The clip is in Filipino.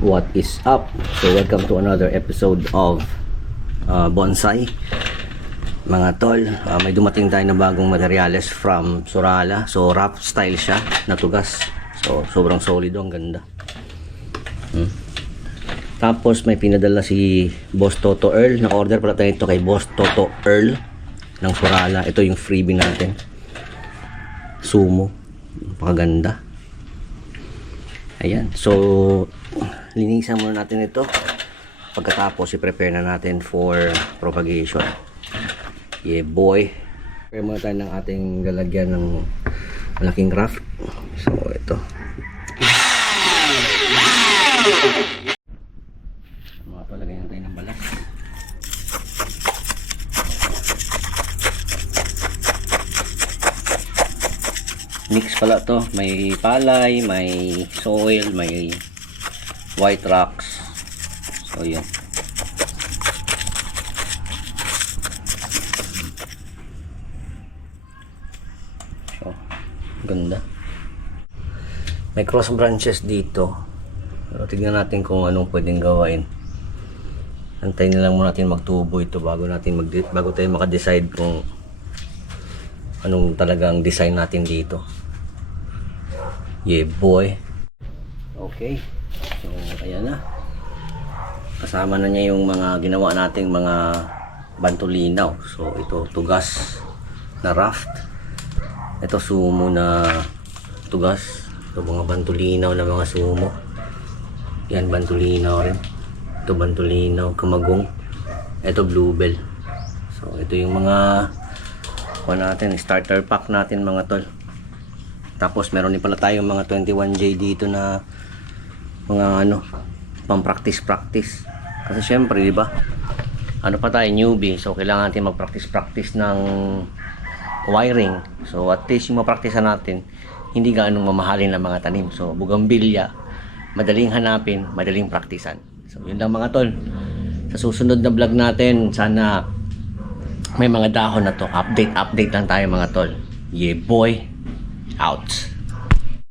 What is up? So welcome to another episode of Bonsai. Mga tol, may dumating tayo na bagong materyales from Surala. So rough style siya, natugas. So sobrang solid, ang ganda. Tapos may pinadala si Boss Toto Earl. Naka-order pala tayo ito kay Boss Toto Earl ng Surala. Ito yung freebie natin. Sumo. Napakaganda. Ayan. So linisan muna natin ito. Pagkatapos i-prepare na natin for propagation. Yeah boy. Prepare muna tayo ng ating lalagyan ng malaking raft. So ito. Mga palagyan tayo ng balat. Mix pala to. May palay, may soil, may white rocks. So yun. So ganda. May cross branches dito. Pero tignan natin kung anong pwedeng gawain. Antayin na lang muna natin magtubo ito bago tayo maka-decide kung anong talagang design natin dito. Yeah boy. Okay. So ayan na. Kasama na niya yung mga ginawa nating mga bantulinaw. So ito tugas na raft. Ito sumo na tugas. Ito mga bantulinaw na mga sumo. Yan bantulinaw rin. Ito bantulinaw, kamagong. Ito bluebell. So ito yung mga natin, starter pack natin mga tol. Tapos meron din pala tayong mga 21J dito na mga pang practice. Kasi syempre, di ba? Ano pa tayo, newbie. So kailangan natin mag-practice ng wiring. So at least yung ma-practicean natin, hindi gaanong mamahalin ng mga tanim. So bugambilya, madaling hanapin, madaling praktisan. So yun lang mga tol. Sa susunod na vlog natin, sana may mga dahon na to. Update lang tayo mga tol. Yeah boy. Out.